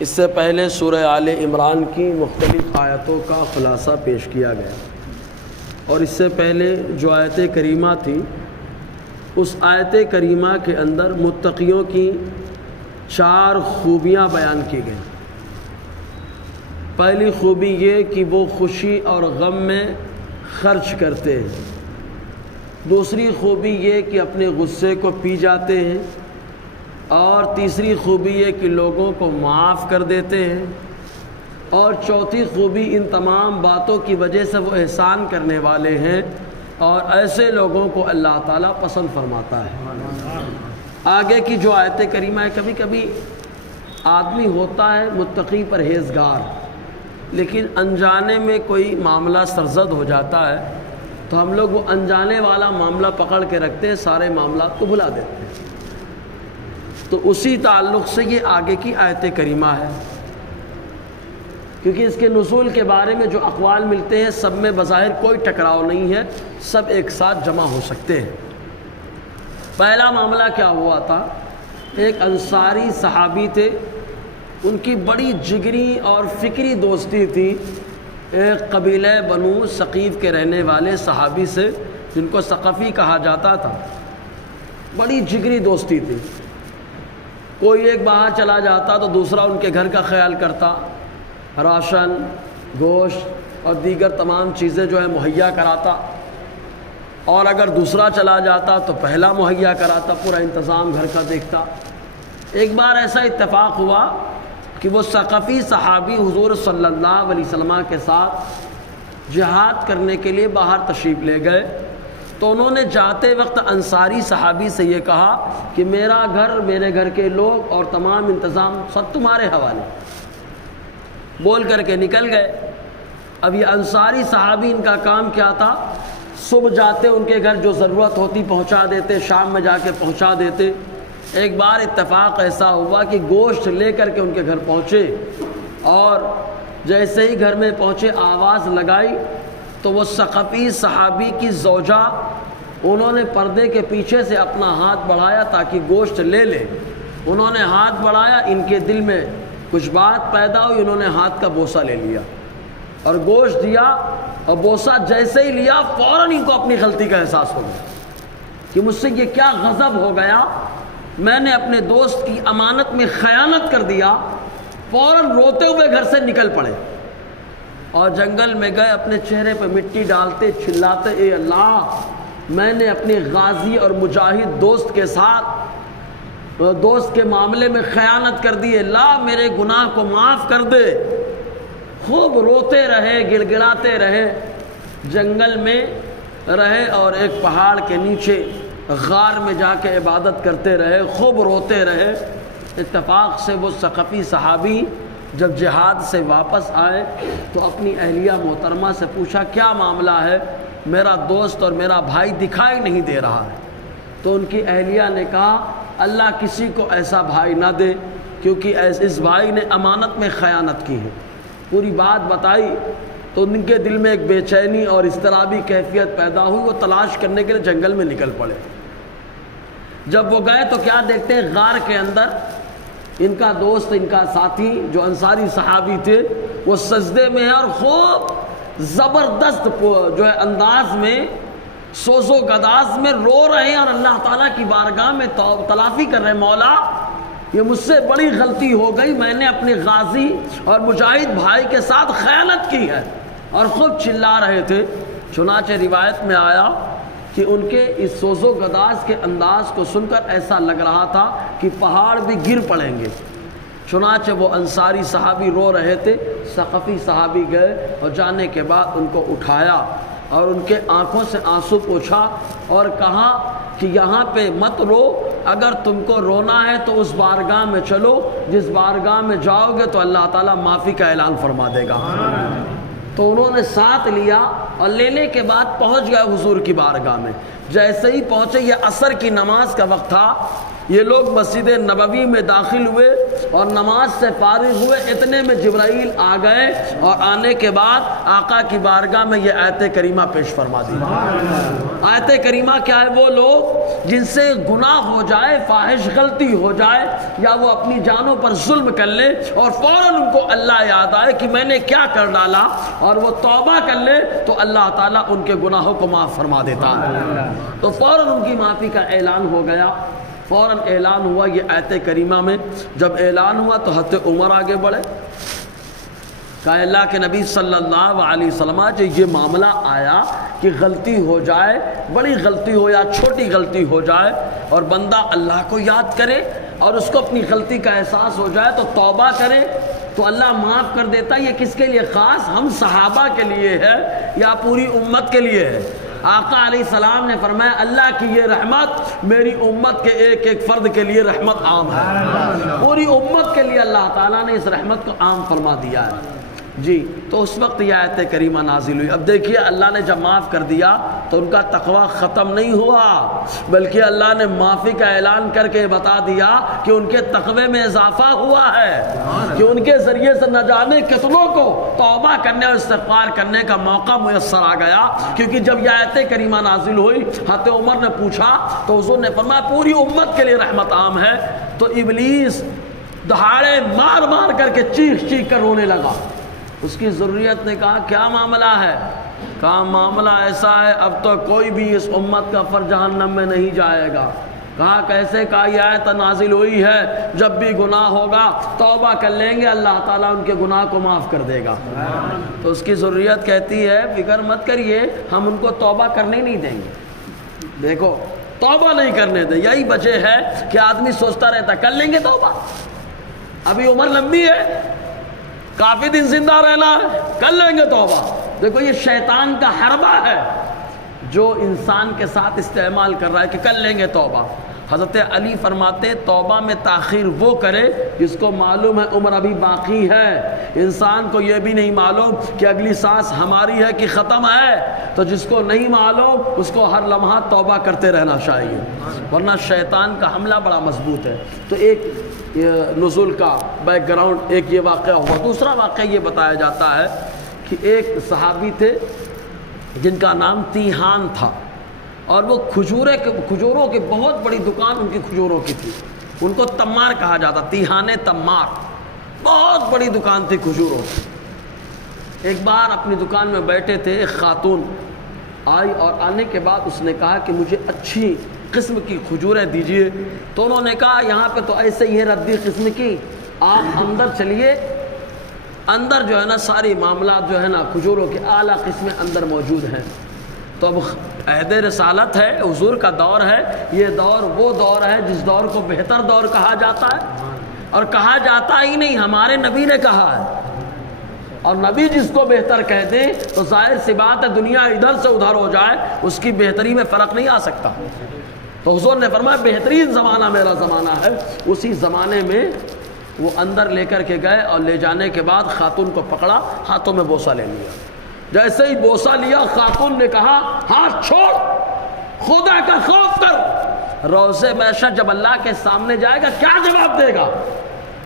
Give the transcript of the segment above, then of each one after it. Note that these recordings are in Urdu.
اس سے پہلے سورہ آل عمران کی مختلف آیتوں کا خلاصہ پیش کیا گیا، اور اس سے پہلے جو آیت کریمہ تھی اس آیت کریمہ کے اندر متقیوں کی 4 خوبیاں بیان کی گئیں۔ پہلی خوبی یہ کہ وہ خوشی اور غم میں خرچ کرتے ہیں، دوسری خوبی یہ کہ اپنے غصے کو پی جاتے ہیں، اور تیسری خوبی یہ کہ لوگوں کو معاف کر دیتے ہیں، اور چوتھی خوبی ان تمام باتوں کی وجہ سے وہ احسان کرنے والے ہیں اور ایسے لوگوں کو اللہ تعالیٰ پسند فرماتا ہے۔ آگے کی جو آیت کریمہ ہے، کبھی کبھی آدمی ہوتا ہے متقی پرہیزگار، لیکن انجانے میں کوئی معاملہ سرزد ہو جاتا ہے تو ہم لوگ وہ انجانے والا معاملہ پکڑ کے رکھتے ہیں، سارے معاملات کو بھلا دیتے ہیں۔ تو اسی تعلق سے یہ آگے کی آیت کریمہ ہے، کیونکہ اس کے نزول کے بارے میں جو اقوال ملتے ہیں سب میں بظاہر کوئی ٹکراؤ نہیں ہے، سب ایک ساتھ جمع ہو سکتے ہیں۔ پہلا معاملہ کیا ہوا تھا؟ ایک انصاری صحابی تھے، ان کی بڑی جگری اور فکری دوستی تھی ایک قبیلہ بنو ثقیف کے رہنے والے صحابی سے، جن کو ثقفی کہا جاتا تھا۔ بڑی جگری دوستی تھی، کوئی ایک باہر چلا جاتا تو دوسرا ان کے گھر کا خیال کرتا، راشن، گوشت اور دیگر تمام چیزیں جو ہے مہیا کراتا، اور اگر دوسرا چلا جاتا تو پہلا مہیا کراتا، پورا انتظام گھر کا دیکھتا۔ ایک بار ایسا اتفاق ہوا کہ وہ ثقفی صحابی حضور صلی اللہ علیہ وسلم کے ساتھ جہاد کرنے کے لیے باہر تشریف لے گئے، تو انہوں نے جاتے وقت انصاری صحابی سے یہ کہا کہ میرا گھر، میرے گھر کے لوگ اور تمام انتظام سب تمہارے حوالے، بول کر کے نکل گئے۔ اب یہ انصاری صحابی، ان کا کام کیا تھا؟ صبح جاتے ان کے گھر جو ضرورت ہوتی پہنچا دیتے، شام میں جا کے پہنچا دیتے۔ ایک بار اتفاق ایسا ہوا کہ گوشت لے کر کے ان کے گھر پہنچے، اور جیسے ہی گھر میں پہنچے آواز لگائی تو وہ ثقفی صحابی کی زوجہ، انہوں نے پردے کے پیچھے سے اپنا ہاتھ بڑھایا تاکہ گوشت لے لے۔ انہوں نے ہاتھ بڑھایا، ان کے دل میں کچھ بات پیدا ہوئی، انہوں نے ہاتھ کا بوسہ لے لیا اور گوشت دیا، اور بوسہ جیسے ہی لیا فوراً ان کو اپنی غلطی کا احساس ہو گیا کہ مجھ سے یہ کیا غضب ہو گیا، میں نے اپنے دوست کی امانت میں خیانت کر دیا۔ فوراً روتے ہوئے گھر سے نکل پڑے اور جنگل میں گئے، اپنے چہرے پہ مٹی ڈالتے، چلاتے، اے اللہ، میں نے اپنے غازی اور مجاہد دوست کے ساتھ، دوست کے معاملے میں خیانت کر دی، اللہ میرے گناہ کو معاف کر دے۔ خوب روتے رہے، گڑ گڑاتے رہے، جنگل میں رہے اور ایک پہاڑ کے نیچے غار میں جا کے عبادت کرتے رہے، خوب روتے رہے۔ اتفاق سے وہ ثقفی صحابی جب جہاد سے واپس آئے تو اپنی اہلیہ محترمہ سے پوچھا کیا معاملہ ہے، میرا دوست اور میرا بھائی دکھائی نہیں دے رہا ہے۔ تو ان کی اہلیہ نے کہا اللہ کسی کو ایسا بھائی نہ دے، کیونکہ اس بھائی نے امانت میں خیانت کی ہے۔ پوری بات بتائی تو ان کے دل میں ایک بے چینی اور اضطرابی کیفیت پیدا ہوئی، وہ تلاش کرنے کے لیے جنگل میں نکل پڑے۔ جب وہ گئے تو کیا دیکھتے ہیں، غار کے اندر ان کا دوست، ان کا ساتھی جو انصاری صحابی تھے، وہ سجدے میں ہے اور خوب زبردست جو ہے انداز میں، سوز و گداز میں رو رہے ہیں اور اللہ تعالیٰ کی بارگاہ میں تلافی کر رہے ہیں، مولا یہ مجھ سے بڑی غلطی ہو گئی، میں نے اپنے غازی اور مجاہد بھائی کے ساتھ خیانت کی ہے، اور خوب چلا رہے تھے۔ چنانچہ روایت میں آیا کہ ان کے اس سوز و گداز کے انداز کو سن کر ایسا لگ رہا تھا کہ پہاڑ بھی گر پڑیں گے۔ چنانچہ وہ انصاری صحابی رو رہے تھے، ثقفی صحابی گئے اور جانے کے بعد ان کو اٹھایا اور ان کے آنکھوں سے آنسو پوچھا اور کہا کہ یہاں پہ مت رو، اگر تم کو رونا ہے تو اس بارگاہ میں چلو، جس بارگاہ میں جاؤ گے تو اللہ تعالیٰ معافی کا اعلان فرما دے گا۔ تو انہوں نے ساتھ لیا اور لینے کے بعد پہنچ گئے حضور کی بارگاہ میں۔ جیسے ہی پہنچے، یہ عصر کی نماز کا وقت تھا، یہ لوگ مسجد نبوی میں داخل ہوئے اور نماز سے فارغ ہوئے، اتنے میں جبرائیل آ گئے، اور آنے کے بعد آقا کی بارگاہ میں یہ آیت کریمہ پیش فرما دی۔ آیت کریمہ کیا ہے؟ وہ لوگ جن سے گناہ ہو جائے، فاحش غلطی ہو جائے، یا وہ اپنی جانوں پر ظلم کر لے اور فوراً ان کو اللہ یاد آئے کہ میں نے کیا کر ڈالا، اور وہ توبہ کر لے تو اللہ تعالیٰ ان کے گناہوں کو معاف فرما دیتا ہے۔ تو فوراً ان کی معافی کا اعلان ہو گیا، فوراً اعلان ہوا۔ یہ آیت کریمہ میں جب اعلان ہوا تو حضرت عمر آگے بڑھے، کہا اللہ کے نبی صلی اللہ علیہ وسلم جو یہ معاملہ آیا کہ غلطی ہو جائے، بڑی غلطی ہو یا چھوٹی غلطی ہو جائے، اور بندہ اللہ کو یاد کرے اور اس کو اپنی غلطی کا احساس ہو جائے تو توبہ کرے تو اللہ معاف کر دیتا۔ یہ کس کے لیے خاص؟ ہم صحابہ کے لیے ہے یا پوری امت کے لیے ہے؟ آقا علیہ السلام نے فرمایا اللہ کی یہ رحمت میری امت کے ایک ایک فرد کے لیے رحمت عام ہے، پوری امت کے لیے اللہ تعالیٰ نے اس رحمت کو عام فرما دیا ہے۔ جی تو اس وقت یہ آیت کریمہ نازل ہوئی۔ اب دیکھیے اللہ نے جب معاف کر دیا تو ان کا تقوی ختم نہیں ہوا، بلکہ اللہ نے معافی کا اعلان کر کے بتا دیا کہ ان کے تقوی میں اضافہ ہوا ہے، کہ ان کے ذریعے سے نہ جانے کتنوں کو توبہ کرنے اور استغفار کرنے کا موقع میسر آ گیا۔ کیونکہ جب یہ آیت کریمہ نازل ہوئی، حضرت عمر نے پوچھا تو حضور نے فرمایا پوری امت کے لیے رحمت عام ہے۔ تو ابلیس دہاڑے مار مار کر کے چیخ چیخ کر رونے لگا۔ اس کی ذریت نے کہا کیا معاملہ ہے؟ کہا معاملہ ایسا ہے اب تو کوئی بھی اس امت کا فرد جہنم میں نہیں جائے گا۔ کہا کیسے؟ کہا یہ آیت نازل ہوئی ہے جب بھی گناہ ہوگا توبہ کر لیں گے اللہ تعالیٰ ان کے گناہ کو معاف کر دے گا۔ تو اس کی ذریت کہتی ہے فکر مت کریے، ہم ان کو توبہ کرنے نہیں دیں گے۔ دیکھو توبہ نہیں کرنے دیں، یہی وجہ ہے کہ آدمی سوچتا رہتا کر لیں گے توبہ، ابھی عمر لمبی ہے، کافی دن زندہ رہنا ہے، کر لیں گے توبہ۔ دیکھو یہ شیطان کا حربہ ہے جو انسان کے ساتھ استعمال کر رہا ہے کہ کر لیں گے توبہ۔ حضرت علی فرماتے توبہ میں تاخیر وہ کرے جس کو معلوم ہے عمر ابھی باقی ہے۔ انسان کو یہ بھی نہیں معلوم کہ اگلی سانس ہماری ہے کہ ختم ہے، تو جس کو نہیں معلوم اس کو ہر لمحہ توبہ کرتے رہنا چاہیے، ورنہ شیطان کا حملہ بڑا مضبوط ہے۔ تو ایک نزول کا بیک گراؤنڈ ایک یہ واقعہ ہوا۔ دوسرا واقعہ یہ بتایا جاتا ہے کہ ایک صحابی تھے جن کا نام تیہان تھا، اور وہ کھجوروں کی بہت بڑی دکان ان کی کھجوروں کی تھی، ان کو تمار کہا جاتا، تیہان تمار، بہت بڑی دکان تھی کھجوروں کی۔ ایک بار اپنی دکان میں بیٹھے تھے، ایک خاتون آئی اور آنے کے بعد اس نے کہا کہ مجھے اچھی قسم کی کھجوریں دیجئے۔ تو انہوں نے کہا یہاں پہ تو ایسے ہی ہے ردی قسم کی، آپ اندر چلیے، اندر جو ہے نا ساری معاملات جو ہے نا کھجوروں کے اعلیٰ قسمیں اندر موجود ہیں۔ تو اب عہد رسالت ہے، حضور کا دور ہے، یہ دور وہ دور ہے جس دور کو بہتر دور کہا جاتا ہے، اور کہا جاتا ہی نہیں ہمارے نبی نے کہا ہے، اور نبی جس کو بہتر کہہ دیں تو ظاہر سی بات ہے دنیا ادھر سے ادھر ہو جائے اس کی بہتری میں فرق نہیں آ سکتا۔ تو حضور نے فرمایا بہترین زمانہ میرا زمانہ ہے۔ اسی زمانے میں وہ اندر لے کر کے گئے اور لے جانے کے بعد خاتون کو پکڑا، ہاتھوں میں بوسہ لے لیا۔ جیسے ہی بوسہ لیا خاتون نے کہا ہاتھ چھوڑ، خدا کا خوف کر۔ روضہ معشر جب اللہ کے سامنے جائے گا کیا جواب دے گا؟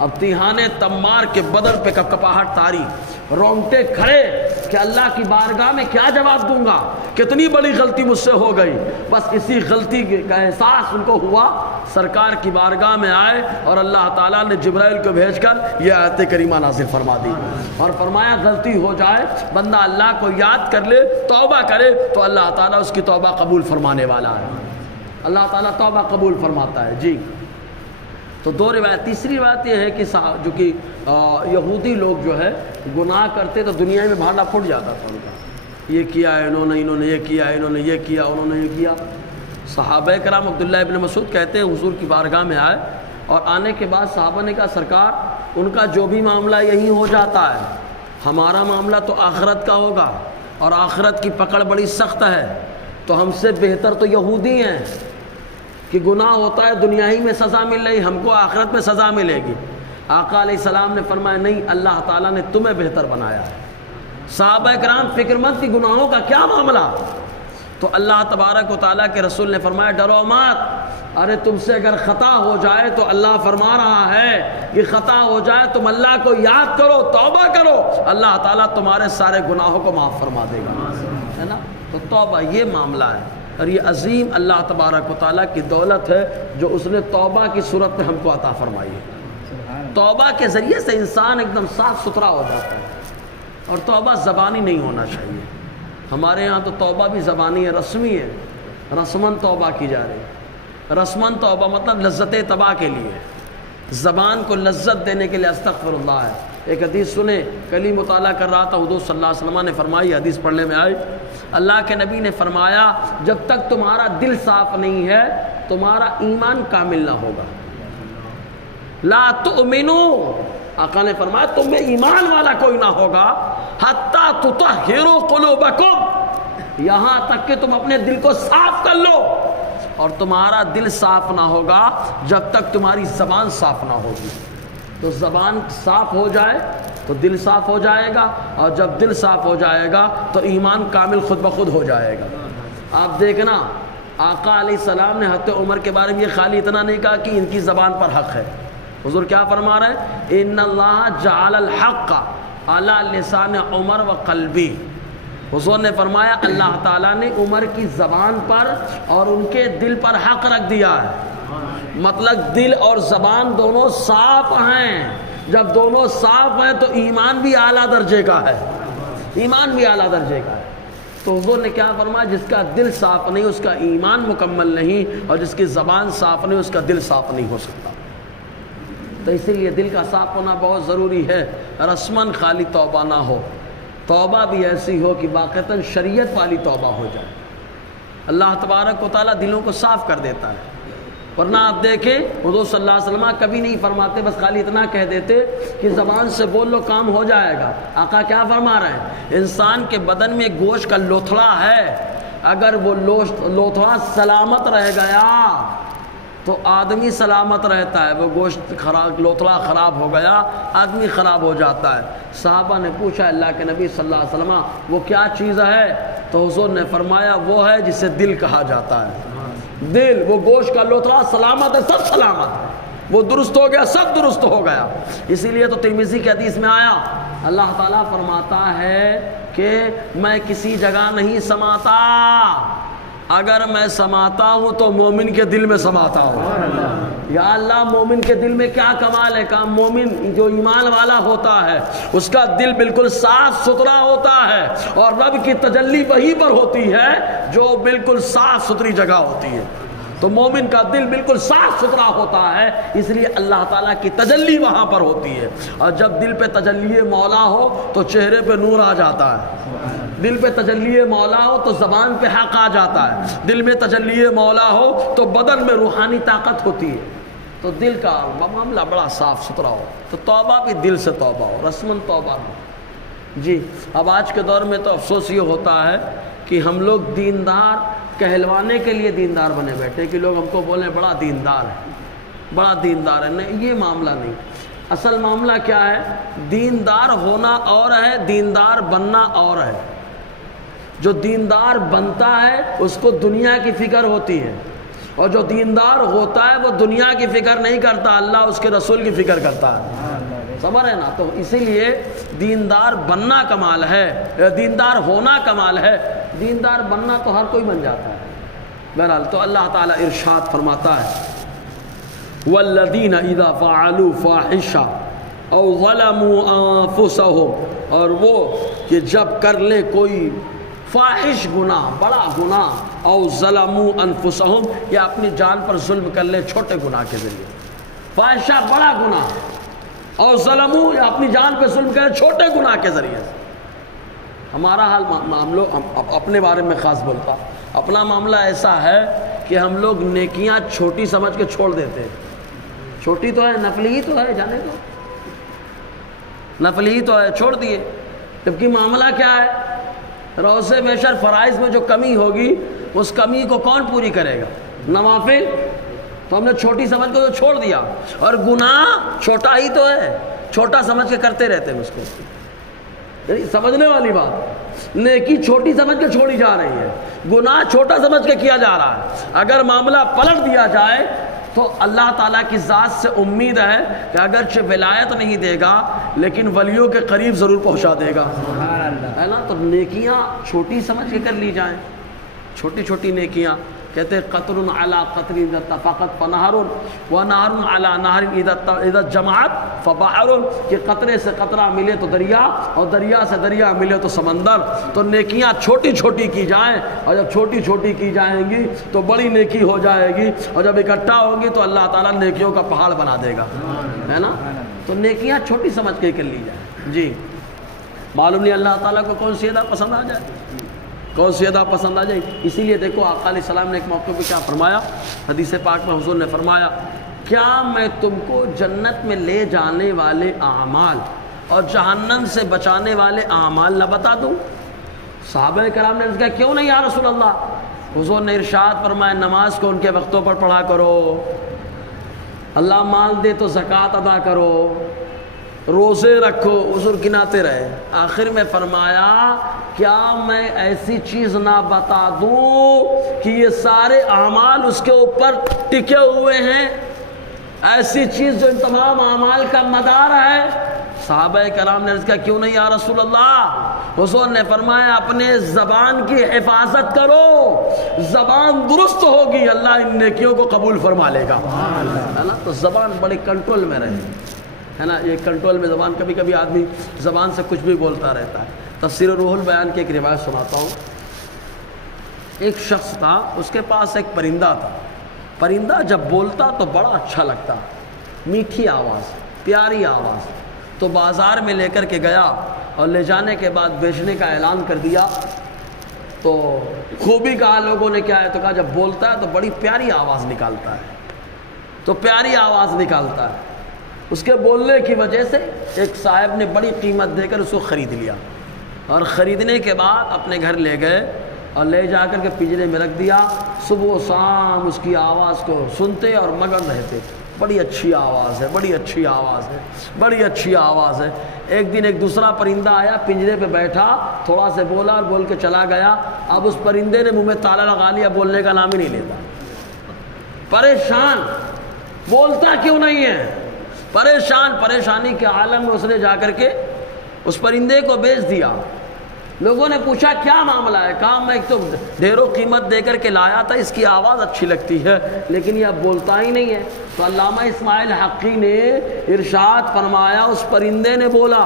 اب تیہان تمار کے بدن پہ کپکپاہٹ تاری، رونگٹے کھڑے کہ اللہ کی بارگاہ میں کیا جواب دوں گا، کتنی بڑی غلطی مجھ سے ہو گئی۔ بس اسی غلطی کا احساس ان کو ہوا، سرکار کی بارگاہ میں آئے اور اللہ تعالیٰ نے جبرائیل کو بھیج کر یہ آیت کریمہ نازل فرما دی، اور فرمایا غلطی ہو جائے بندہ اللہ کو یاد کر لے، توبہ کرے تو اللہ تعالیٰ اس کی توبہ قبول فرمانے والا ہے، اللہ تعالیٰ توبہ قبول فرماتا ہے۔ جی تو دو روایت۔ تیسری بات یہ ہے کہ جو کہ یہودی لوگ جو ہے گناہ کرتے تو دنیا میں بھانڈا پھوٹ جاتا تھا ان کا، یہ کیا ہے انہوں نے یہ کیا، انہوں نے یہ کیا، انہوں نے یہ کیا۔ صحابہ کرام عبداللہ ابن مسعود کہتے ہیں حضور کی بارگاہ میں آئے، اور آنے کے بعد صحابہ نے کہا سرکار ان کا جو بھی معاملہ یہی ہو جاتا ہے، ہمارا معاملہ تو آخرت کا ہوگا، اور آخرت کی پکڑ بڑی سخت ہے، تو ہم سے بہتر تو یہودی ہیں کہ گناہ ہوتا ہے دنیا ہی میں سزا مل رہی، ہم کو آخرت میں سزا ملے گی۔ آقا علیہ السلام نے فرمایا نہیں، اللہ تعالیٰ نے تمہیں بہتر بنایا ہے۔ صحابہ کرام فکر مند کہ گناہوں کا کیا معاملہ، تو اللہ تبارک و تعالیٰ کے رسول نے فرمایا ڈرو مت، ارے تم سے اگر خطا ہو جائے تو اللہ فرما رہا ہے کہ خطا ہو جائے تم اللہ کو یاد کرو، توبہ کرو، اللہ تعالیٰ تمہارے سارے گناہوں کو معاف فرما دے گا، ہے نا۔ تو توبہ یہ معاملہ ہے، اور یہ عظیم اللہ تبارک و تعالیٰ کی دولت ہے جو اس نے توبہ کی صورت میں ہم کو عطا فرمائی ہے۔ توبہ کے ذریعے سے انسان ایک دم صاف ستھرا ہو جاتا ہے، اور توبہ زبانی نہیں ہونا چاہیے۔ ہمارے ہاں تو توبہ بھی زبانی ہے، رسمی ہے، رسماً توبہ کی جا رہی ہے۔ رسماً توبہ مطلب لذت طبع کے لیے، زبان کو لذت دینے کے لیے استغفر اللہ ہے۔ ایک حدیث سنے، کل ہی مطالعہ کر رہا تھا، حضور صلی اللہ علیہ وسلم نے فرمائی، حدیث پڑھنے میں آئی، اللہ کے نبی نے فرمایا جب تک تمہارا دل صاف نہیں ہے تمہارا ایمان کامل نہ ہوگا۔ لا تؤمنو، آقا نے فرمایا تم میں ایمان والا کوئی نہ ہوگا حتی تطہروا قلوبکم، یہاں تک کہ تم اپنے دل کو صاف کر لو، اور تمہارا دل صاف نہ ہوگا جب تک تمہاری زبان صاف نہ ہوگی۔ تو زبان صاف ہو جائے تو دل صاف ہو جائے گا، اور جب دل صاف ہو جائے گا تو ایمان کامل خود بخود ہو جائے گا۔ آپ دیکھنا آقا علیہ السلام نے حضرت عمر کے بارے میں یہ خالی اتنا نہیں کہا کہ ان کی زبان پر حق ہے، حضور کیا فرما رہے ہیں؟ ان اللہ جعل الحق علی لسان عمر و قلبی، حضور نے فرمایا اللہ تعالیٰ نے عمر کی زبان پر اور ان کے دل پر حق رکھ دیا ہے، مطلب دل اور زبان دونوں صاف ہیں، جب دونوں صاف ہیں تو ایمان بھی اعلیٰ درجے کا ہے، ایمان بھی اعلیٰ درجے کا ہے۔ تو حضور نے کیا فرمایا؟ جس کا دل صاف نہیں اس کا ایمان مکمل نہیں، اور جس کی زبان صاف نہیں اس کا دل صاف نہیں ہو سکتا۔ تو اسی لیے دل کا صاف ہونا بہت ضروری ہے، رسماً خالی توبہ نہ ہو، توبہ بھی ایسی ہو کہ واقعتاً شریعت والی توبہ ہو جائے۔ اللہ تبارک و تعالیٰ دلوں کو صاف کر دیتا ہے، ورنہ آپ دیکھیں حضور صلی اللہ علیہ وسلم کبھی نہیں فرماتے، بس خالی اتنا کہہ دیتے کہ زبان سے بول لو کام ہو جائے گا۔ آقا کیا فرما رہے ہیں؟ انسان کے بدن میں گوشت کا لوتھڑا ہے، اگر وہ لوتھڑا سلامت رہ گیا تو آدمی سلامت رہتا ہے، وہ گوشت لوتھڑا خراب ہو گیا آدمی خراب ہو جاتا ہے۔ صحابہ نے پوچھا اللہ کے نبی صلی اللہ علیہ وسلم وہ کیا چیز ہے؟ تو حضور نے فرمایا وہ ہے جسے دل کہا جاتا ہے۔ دل، وہ گوشت کا لوتھڑا سلامت ہے، سب سلامت ہے، وہ درست ہو گیا، سب درست ہو گیا۔ اسی لیے تو ترمذی کی حدیث میں آیا اللہ تعالیٰ فرماتا ہے کہ میں کسی جگہ نہیں سماتا، اگر میں سماتا ہوں تو مومن کے دل میں سماتا ہوں۔ یا اللہ مومن کے دل میں کیا کمال ہے، کہ مومن جو ایمان والا ہوتا ہے اس کا دل بالکل صاف ستھرا ہوتا ہے، اور رب کی تجلی وہی پر ہوتی ہے جو بالکل صاف ستھری جگہ ہوتی ہے۔ تو مومن کا دل بالکل صاف ستھرا ہوتا ہے، اس لیے اللہ تعالیٰ کی تجلی وہاں پر ہوتی ہے، اور جب دل پہ تجلی مولا ہو تو چہرے پہ نور آ جاتا ہے، دل پہ تجلی مولا ہو تو زبان پہ حق آ جاتا ہے، دل میں تجلی مولا ہو تو بدن میں روحانی طاقت ہوتی ہے۔ تو دل کا معاملہ بڑا صاف ستھرا ہو تو توبہ بھی دل سے توبہ ہو، رسماً توبہ ہو۔ جی اب آج کے دور میں تو افسوس یہ ہوتا ہے کہ ہم لوگ دیندار کہلوانے کے لیے دیندار بنے بیٹھے، کہ لوگ ہم کو بولیں بڑا دیندار ہے، بڑا دیندار ہے۔ نہیں، یہ معاملہ نہیں، اصل معاملہ کیا ہے؟ دیندار ہونا اور ہے، دیندار بننا اور ہے۔ جو دیندار بنتا ہے اس کو دنیا کی فکر ہوتی ہے، اور جو دیندار ہوتا ہے وہ دنیا کی فکر نہیں کرتا، اللہ اس کے رسول کی فکر کرتا ہے، سمجھ رہے نا؟ تو اسی لیے دیندار بننا کمال ہے، دیندار ہونا کمال ہے، دیندار بننا تو ہر کوئی بن جاتا ہے۔ بہرحال تو اللہ تعالیٰ ارشاد فرماتا ہے والذین اذا فعلوا فاحشہ او ظلموا انفسهم، اور وہ کہ جب کر لے کوئی فاحش گناہ، بڑا گناہ، او ظلموا انفسهم، یا اپنی جان پر ظلم کر لے چھوٹے گناہ کے ذریعے، فاحشہ بڑا گناہ، اور ظلموا یا اپنی جان پہ ظلم کرے چھوٹے گناہ کے ذریعے سے۔ ہمارا حال معاملوں اپنے بارے میں خاص بولتا، اپنا معاملہ ایسا ہے کہ ہم لوگ نیکیاں چھوٹی سمجھ کے چھوڑ دیتے ہیں، چھوٹی تو ہے، نفلی ہی تو ہے، جانے دو، نفلی ہی تو ہے، چھوڑ دیے۔ جبکہ معاملہ کیا ہے؟ روز محشر فرائض میں جو کمی ہوگی اس کمی کو کون پوری کرے گا؟ نوافل۔ تو ہم نے چھوٹی سمجھ کے تو چھوڑ دیا، اور گناہ چھوٹا ہی تو ہے، چھوٹا سمجھ کے کرتے رہتے ہیں اس کو۔ سمجھنے والی بات، نیکی چھوٹی سمجھ کے چھوڑی جا رہی ہے، گناہ چھوٹا سمجھ کے کیا جا رہا ہے۔ اگر معاملہ پلٹ دیا جائے تو اللہ تعالیٰ کی ذات سے امید ہے کہ اگرچہ ولایت نہیں دے گا لیکن ولیوں کے قریب ضرور پہنچا دے گا، ہے نا۔ تو نیکیاں چھوٹی سمجھ کے کر لی جائیں، چھوٹی چھوٹی نیکیاں۔ کہتے ہیں قطر علی قطر اذا اتفقت فنہر ونہر علی نہر اذا جمعت فبحر، کہ قطرے سے قطرہ ملے تو دریا، اور دریا سے دریا ملے تو سمندر۔ تو نیکیاں چھوٹی چھوٹی کی جائیں، اور جب چھوٹی چھوٹی کی جائیں گی تو بڑی نیکی ہو جائے گی، اور جب اکٹھا ہوں گی تو اللہ تعالیٰ نیکیوں کا پہاڑ بنا دے گا، ہے نا۔ تو نیکیاں چھوٹی سمجھ کے کر لی جائیں۔ جی معلوم نہیں اللہ تعالیٰ کو کون سی ادا پسند آ جائے، کون سی ادا پسند آ جائے۔ اسی لیے دیکھو آقا علیہ السلام نے ایک موقع پہ کیا فرمایا، حدیث پاک میں حضور نے فرمایا، کیا میں تم کو جنت میں لے جانے والے اعمال اور جہنم سے بچانے والے اعمال نہ بتا دوں؟ صحابہ کرام نے کہا کیوں نہیں یا رسول اللہ؟ حضور نے ارشاد فرمایا، نماز کو ان کے وقتوں پر پڑھا کرو، اللہ مال دے تو زکوٰۃ ادا کرو، روزے رکھو، عذر گناتے رہے۔ آخر میں فرمایا، کیا میں ایسی چیز نہ بتا دوں کہ یہ سارے اعمال اس کے اوپر ٹکے ہوئے ہیں، ایسی چیز جو ان تمام اعمال کا مدار ہے؟ صحابہ کرام نے عرض کیا کیوں نہیں یا رسول اللہ؟ حضور نے فرمایا، اپنے زبان کی حفاظت کرو، زبان درست ہوگی اللہ ان نیکیوں کو قبول فرما لے گا، ہے نا۔ تو زبان بڑی کنٹرول میں رہے، ہے نا۔ یہ کنٹرول میں زبان، کبھی کبھی آدمی زبان سے کچھ بھی بولتا رہتا ہے۔ تفسیر روح البیان کی ایک روایت سناتا ہوں۔ ایک شخص تھا، اس کے پاس ایک پرندہ تھا۔ پرندہ جب بولتا تو بڑا اچھا لگتا، میٹھی آواز، پیاری آواز۔ تو بازار میں لے کر کے گیا اور لے جانے کے بعد بیچنے کا اعلان کر دیا۔ تو خوبی کہا لوگوں نے، کیا ہے؟ تو کہا جب بولتا ہے تو بڑی پیاری آواز نکالتا ہے، تو پیاری آواز نکالتا ہے۔ اس کے بولنے کی وجہ سے ایک صاحب نے بڑی قیمت دے کر اس کو خرید لیا، اور خریدنے کے بعد اپنے گھر لے گئے اور لے جا کر کے پنجرے میں رکھ دیا۔ صبح و شام اس کی آواز کو سنتے اور مگن رہتے، بڑی اچھی آواز ہے، بڑی اچھی آواز ہے، بڑی اچھی آواز ہے۔ ایک دن ایک دوسرا پرندہ آیا، پنجرے پہ بیٹھا، تھوڑا سے بولا اور بول کے چلا گیا۔ اب اس پرندے نے منہ میں تالا لگا لیا، بولنے کا نام ہی نہیں لیتا، پریشان، بولتا کیوں نہیں ہے، پریشانی کے عالم میں اس نے جا کر کے اس پرندے کو بیچ دیا۔ لوگوں نے پوچھا کیا معاملہ ہے؟ کہا میں ایک تو ڈھیروں قیمت دے کر کے لایا تھا، اس کی آواز اچھی لگتی ہے لیکن یہ اب بولتا ہی نہیں ہے۔ تو علامہ اسماعیل حقی نے ارشاد فرمایا، اس پرندے نے بولا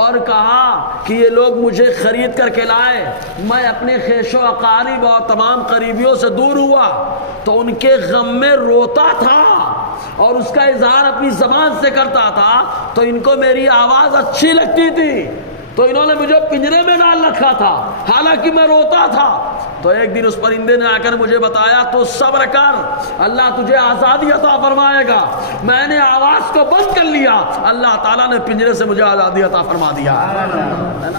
اور کہا کہ یہ لوگ مجھے خرید کر کے لائے، میں اپنے خیش و اقارب اور تمام قریبیوں سے دور ہوا تو ان کے غم میں روتا تھا اور اس کا اظہار اپنی زبان سے کرتا تھا، تو ان کو میری آواز اچھی لگتی تھی، تو انہوں نے مجھے پنجرے میں ڈال رکھا تھا حالانکہ میں روتا تھا۔ تو ایک دن اس پرندے نے آ کر مجھے بتایا، تو صبر کر، اللہ تجھے آزادی عطا فرمائے گا۔ میں نے آواز کو بند کر لیا، اللہ تعالیٰ نے پنجرے سے مجھے آزادی عطا فرما دیا،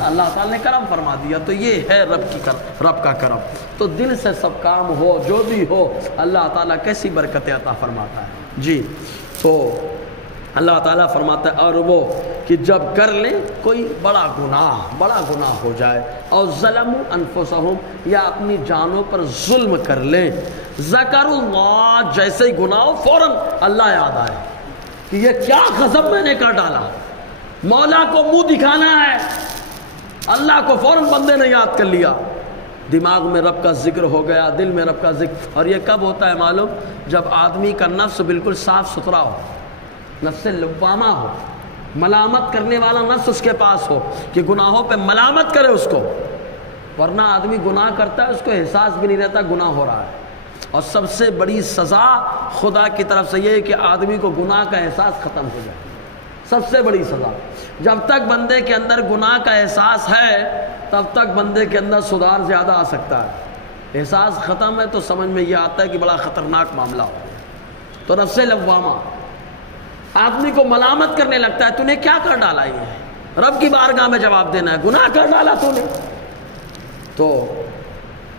اللہ تعالیٰ نے کرم فرما دیا۔ تو یہ ہے رب کا کرم۔ تو دل سے سب کام ہو، جو بھی ہو، اللہ تعالیٰ کیسی برکتیں عطا فرماتا ہے۔ جی تو اللہ تعالیٰ فرماتا ہے، اور وہ کہ جب کر لیں کوئی بڑا گناہ ہو جائے، اور ظلموا انفسہم، یا اپنی جانوں پر ظلم کر لیں، ذکر اللہ، جیسے ہی گناہ ہو فوراً اللہ یاد آئے کہ یہ کیا غضب میں نے کر ڈالا، مولا کو منہ دکھانا ہے، اللہ کو فوراً بندے نے یاد کر لیا، دماغ میں رب کا ذکر ہو گیا، دل میں رب کا ذکر۔ اور یہ کب ہوتا ہے معلوم؟ جب آدمی کا نفس بالکل صاف ستھرا ہو، نفس لوامہ ہو، ملامت کرنے والا نفس اس کے پاس ہو کہ گناہوں پہ ملامت کرے اس کو، ورنہ آدمی گناہ کرتا ہے اس کو احساس بھی نہیں رہتا گناہ ہو رہا ہے۔ اور سب سے بڑی سزا خدا کی طرف سے یہ ہے کہ آدمی کو گناہ کا احساس ختم ہو جائے، سب سے بڑی سزا۔ جب تک بندے کے اندر گناہ کا احساس ہے تب تک بندے کے اندر سدھار زیادہ آ سکتا ہے، احساس ختم ہے تو سمجھ میں یہ آتا ہے کہ بڑا خطرناک معاملہ ہو۔ تو نفس لوامہ آدمی کو ملامت کرنے لگتا ہے، تو نے کیا کر ڈالا، یہ رب کی بارگاہ میں جواب دینا ہے، گناہ کر ڈالا تو نے۔ تو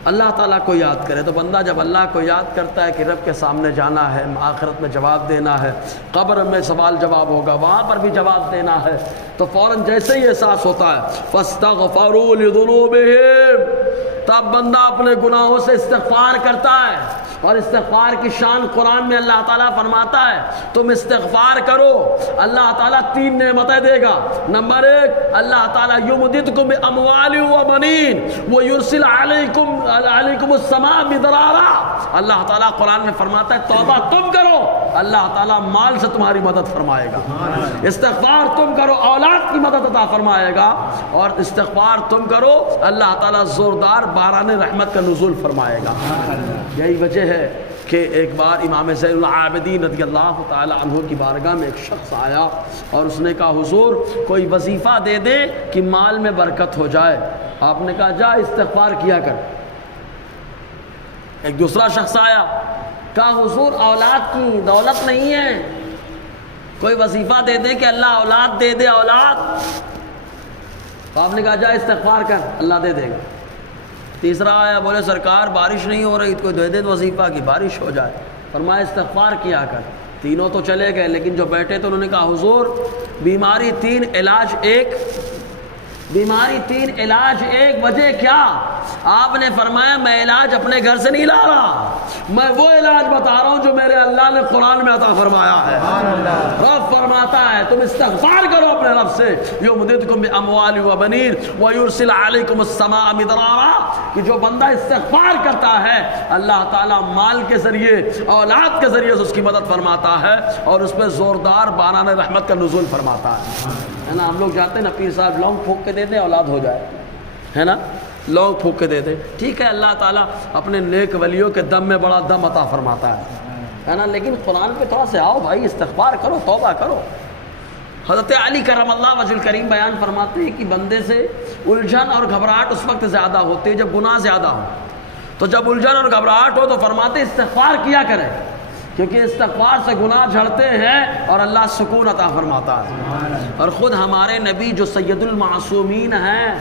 اللہ تعالیٰ کو یاد کرے. تو بندہ جب اللہ کو یاد کرتا ہے کہ رب کے سامنے جانا ہے، آخرت میں جواب دینا ہے، قبر میں سوال جواب ہوگا، وہاں پر بھی جواب دینا ہے، تو فوراً جیسے ہی احساس ہوتا ہے فاستغفروا لذنوبہم، تب بندہ اپنے گناہوں سے استغفار کرتا ہے. اور استغفار کی شان قرآن میں اللہ تعالیٰ فرماتا ہے تم استغفار کرو، اللہ تعالیٰ 3 نعمتیں دے گا. نمبر 1، اللہ تعالیٰ یمددکم باموال وبنین ویرسل علیکم السماء مدرارا. اللہ تعالیٰ قرآن میں فرماتا ہے توبہ تم کرو، اللہ تعالیٰ مال سے تمہاری مدد فرمائے گا. استغفار تم کرو، اولاد کی مدد عطا فرمائے گا. اور استغفار تم کرو، اللہ تعالیٰ زوردار باران رحمت کا نزول فرمائے گا. یہی وجہ ہے کہ ایک بار امام زین العابدین رضی اللہ تعالی عنہ کی بارگاہ میں ایک شخص آیا اور اس نے کہا حضور کوئی وظیفہ دے دے کہ مال میں برکت ہو جائے. آپ نے کہا جا استغفار کیا کر. ایک دوسرا شخص آیا، کہا حضور اولاد کی دولت نہیں ہے، کوئی وظیفہ دے دے کہ اللہ اولاد دے دے اولاد. تو آپ نے کہا جا استغفار کر، اللہ دے دے گا. تیسرا آیا، بولے سرکار بارش نہیں ہو رہی، کوئی دے دے وظیفہ کی بارش ہو جائے. فرمایا استغفار کیا کر. تینوں تو چلے گئے، لیکن جو بیٹھے تو انہوں نے کہا حضور بیماری 3 علاج 1، بیماری 3 علاج 1، وجہ کیا؟ آپ نے فرمایا میں علاج اپنے گھر سے نہیں لا رہا، میں وہ علاج بتا رہا ہوں جو میرے اللہ نے قرآن میں عطا فرمایا ہے. رب فرماتا ہے تم استغفار کرو اپنے رب سے، یمددکم باموال وبنین ویرسل علیکم السماء مدرارا، کہ جو بندہ استغفار کرتا ہے اللہ تعالیٰ مال کے ذریعے اولاد کے ذریعے سے اس کی مدد فرماتا ہے اور اس پہ زوردار باران رحمت کا نزول فرماتا ہے نا. ہم لوگ جاتے ہیں نا پیر صاحب لونگ پھونک کے دے دیں اولاد ہو جائے، ہے نا، لونگ پھونک کے دے دیں. ٹھیک ہے، اللہ تعالیٰ اپنے نیک ولیوں کے دم میں بڑا دم عطا فرماتا ہے نا، لیکن قرآن پہ تھوڑا سے آؤ بھائی، استغفار کرو، توبہ کرو. حضرت علی کرم اللہ وجہ الکریم بیان فرماتے ہیں کہ بندے سے الجھن اور گھبراہٹ اس وقت زیادہ ہوتی ہے جب گناہ زیادہ ہو. تو جب الجھن اور گھبراہٹ ہو تو فرماتے استغفار کیا کریں، کیونکہ استغفار سے گناہ جھڑتے ہیں اور اللہ سکون عطا فرماتا ہے. اور خود ہمارے نبی جو سید المعصومین ہیں،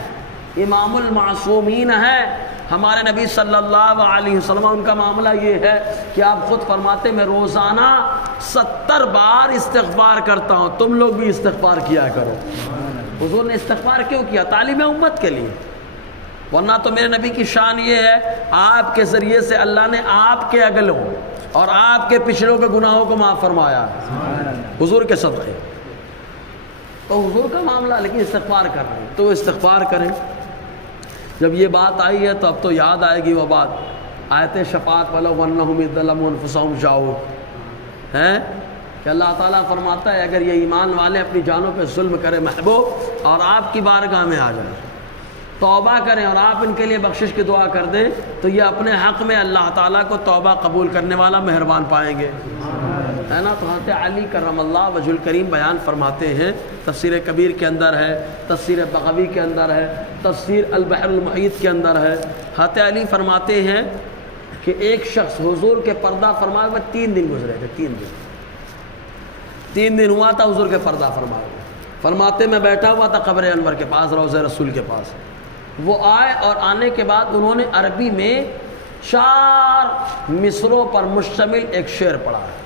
امام المعصومین ہیں، ہمارے نبی صلی اللہ علیہ وسلم، ان کا معاملہ یہ ہے کہ آپ خود فرماتے میں روزانہ 70 بار استغفار کرتا ہوں، تم لوگ بھی استغفار کیا کرو. حضور نے استغفار کیوں کیا؟ تعلیم امت کے لیے. ورنہ تو میرے نبی کی شان یہ ہے آپ کے ذریعے سے اللہ نے آپ کے اگلوں اور آپ کے پچھلوں کے گناہوں کو معاف فرمایا حضور کے صدقے. تو حضور کا معاملہ، لیکن استغفار کر رہے ہیں تو استغفار کریں. جب یہ بات آئی ہے تو اب تو یاد آئے گی وہ بات، آیت شفاعت وَلَوْ أَنَّهُمْ إِذْ ظَلَمُوا أَنفُسَهُمْ جَاءُوكَ، ہیں کہ اللہ تعالیٰ فرماتا ہے اگر یہ ایمان والے اپنی جانوں پہ ظلم کریں محبوب اور آپ کی بارگاہ میں آ جائیں، توبہ کریں اور آپ ان کے لیے بخشش کی دعا کر دیں، تو یہ اپنے حق میں اللہ تعالیٰ کو توبہ قبول کرنے والا مہربان پائیں گے، ہے نا. تو حضرت علی کرم اللہ وجہ الکریم بیان فرماتے ہیں، تفسیر کبیر کے اندر ہے، تفسیر بغوی کے اندر ہے، تفسیر البحر المحیط کے اندر ہے. حضرت علی فرماتے ہیں کہ ایک شخص حضور کے پردہ فرمائے ہوئے 3 دن گزرے تھے، 3 دن ہوا تھا حضور کے پردہ فرمائے ہوئے. فرماتے میں بیٹھا ہوا تھا قبر انور کے پاس، روضہ رسول کے پاس. وہ آئے اور آنے کے بعد انہوں نے عربی میں 4 مصروں پر مشتمل ایک شعر پڑھا ہے،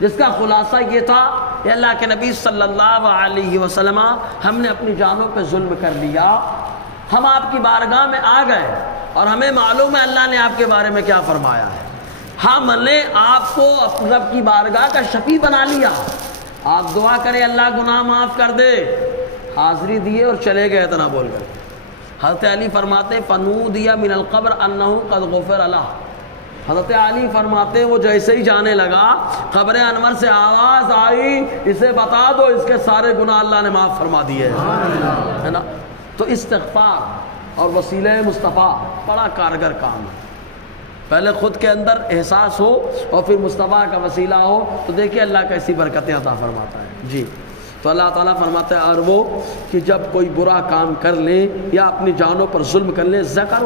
جس کا خلاصہ یہ تھا کہ اللہ کے نبی صلی اللہ علیہ وسلم ہم نے اپنی جانوں پہ ظلم کر لیا، ہم آپ کی بارگاہ میں آ گئے اور ہمیں معلوم ہے اللہ نے آپ کے بارے میں کیا فرمایا ہے. ہم نے آپ کو رب کی بارگاہ کا شفیع بنا لیا، آپ دعا کریں اللہ گناہ معاف کر دے. حاضری دیے اور چلے گئے اتنا بول کر. حضرت علی فرماتے فنودی من القبر انہ قد غفر لہ. حضرت علی فرماتے وہ جیسے ہی جانے لگا قبر انور سے آواز آئی اسے بتا دو اس کے سارے گناہ اللہ نے معاف فرما دیے، ہے نا. تو استغفار اور وسیلہ مصطفیٰ بڑا کارگر کام ہے. پہلے خود کے اندر احساس ہو اور پھر مصطفیٰ کا وسیلہ ہو تو دیکھیے اللہ کیسی برکتیں عطا فرماتا ہے. جی تو اللہ تعالیٰ فرماتا ہے اور وہ کہ جب کوئی برا کام کر لیں یا اپنی جانوں پر ظلم کر لیں، ذکر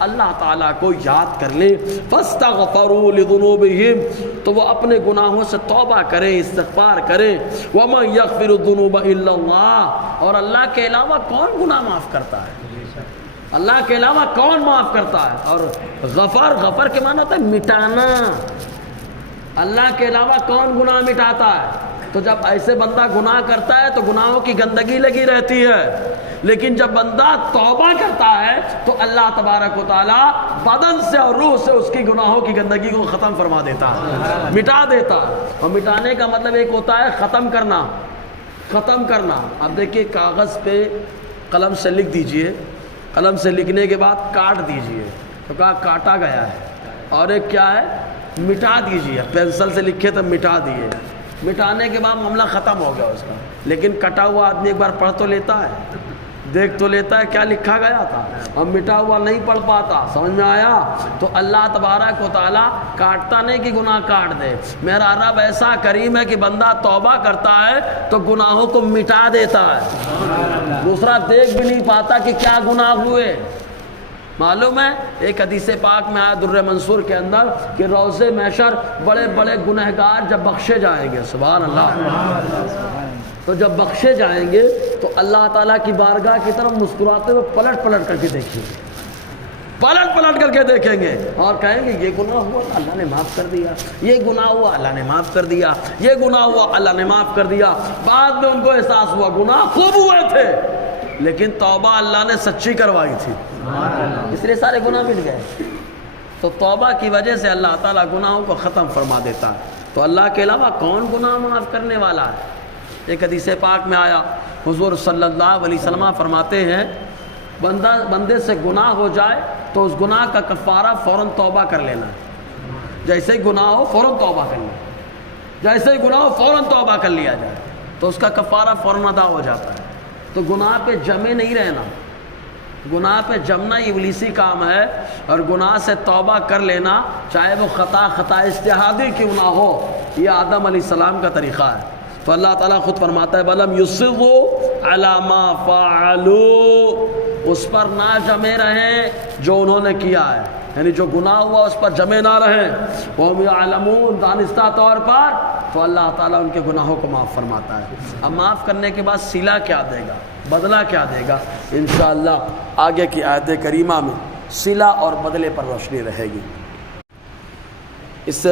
اللہ تعالیٰ کو یاد کر لیں، فاستغفروا لذنوبہم، تو وہ اپنے گناہوں سے توبہ کریں، استغفار کریں. ومن یغفر الذنوب الا اللہ، اور اللہ کے علاوہ کون گناہ معاف کرتا ہے. اللہ کے علاوہ کون معاف کرتا ہے؟ اور غفر کے معنی ہوتا ہے مٹانا، اللہ کے علاوہ کون گناہ مٹاتا ہے؟ تو جب ایسے بندہ گناہ کرتا ہے تو گناہوں کی گندگی لگی رہتی ہے، لیکن جب بندہ توبہ کرتا ہے تو اللہ تبارک و تعالیٰ بدن سے اور روح سے اس کی گناہوں کی گندگی کو ختم فرما دیتا ہے، مٹا دیتا ہے۔ اور مٹانے کا مطلب ایک ہوتا ہے ختم کرنا، ختم کرنا۔ اب دیکھیے کاغذ پہ قلم سے لکھ دیجئے، قلم سے لکھنے کے بعد کاٹ دیجئے تو کہا کاٹا گیا ہے، اور ایک کیا ہے مٹا دیجئے، پینسل سے لکھے تو مٹا دیے، مٹانے کے بعد معاملہ ختم ہو گیا اس کا۔ لیکن کٹا ہوا آدمی ایک بار پڑھ تو لیتا ہے، دیکھ تو لیتا ہے کیا لکھا گیا تھا، اور مٹا ہوا نہیں پڑھ پاتا۔ سمجھ میں آیا؟ تو اللہ تبارک و تعالیٰ کاٹتا نہیں کہ گناہ کاٹ دے، میرا رب ایسا کریم ہے کہ بندہ توبہ کرتا ہے تو گناہوں کو مٹا دیتا ہے، دوسرا دیکھ بھی نہیں پاتا کہ کیا گناہ ہوئے۔ معلوم ہے ایک حدیث پاک میں آیا در منصور کے اندر کہ روضے محشر بڑے بڑے گنہگار جب بخشے جائیں گے، سبحان اللہ، تو جب بخشے جائیں گے تو اللہ تعالیٰ کی بارگاہ کی طرف مسکراتے ہوئے پلٹ پلٹ کر کے دیکھیں گے، پلٹ پلٹ کر کے دیکھیں گے اور کہیں گے یہ گناہ ہوا اللہ نے معاف کر دیا، یہ گناہ ہوا اللہ نے معاف کر دیا، یہ گناہ ہوا اللہ نے معاف کر دیا۔ بعد میں ان کو احساس ہوا گناہ خوب ہوئے تھے لیکن توبہ اللہ نے سچی کروائی تھی، اس لیے سارے گناہ مٹ گئے۔ تو توبہ کی وجہ سے اللہ تعالیٰ گناہوں کو ختم فرما دیتا ہے۔ تو اللہ کے علاوہ کون گناہ معاف کرنے والا ہے؟ ایک حدیث پاک میں آیا حضور صلی اللہ علیہ وسلم فرماتے ہیں بندے سے گناہ ہو جائے تو اس گناہ کا کفارہ فوراً توبہ کر لینا ہے، جیسے ہی گناہ ہو فوراً توبہ کر لینا، جیسے ہی گناہ ہو فوراً توبہ کر لیا جائے تو اس کا کفارہ فوراً ادا ہو جاتا ہے۔ تو گناہ پہ جمے نہیں رہنا، گناہ پہ جمنا ابلیسی کام ہے، اور گناہ سے توبہ کر لینا چاہے وہ خطا اجتہادی کیوں نہ ہو، یہ آدم علیہ السلام کا طریقہ ہے۔ تو اللہ تعالیٰ خود فرماتا ہے وَلَمْ يُصِرُّوا عَلَى مَا فَعَلُوا، اس پر نہ جمے رہیں جو انہوں نے کیا ہے، یعنی جو گناہ ہوا اس پر جمے نہ رہیں، وَهُمْ يَعْلَمُونَ، دانستہ طور پر، تو اللہ تعالیٰ ان کے گناہوں کو معاف فرماتا ہے۔ اب معاف کرنے کے بعد صلہ کیا دے گا، بدلہ کیا دے گا، انشاءاللہ آگے کی آیت کریمہ میں صلہ اور بدلے پر روشنی رہے گی۔ اس سے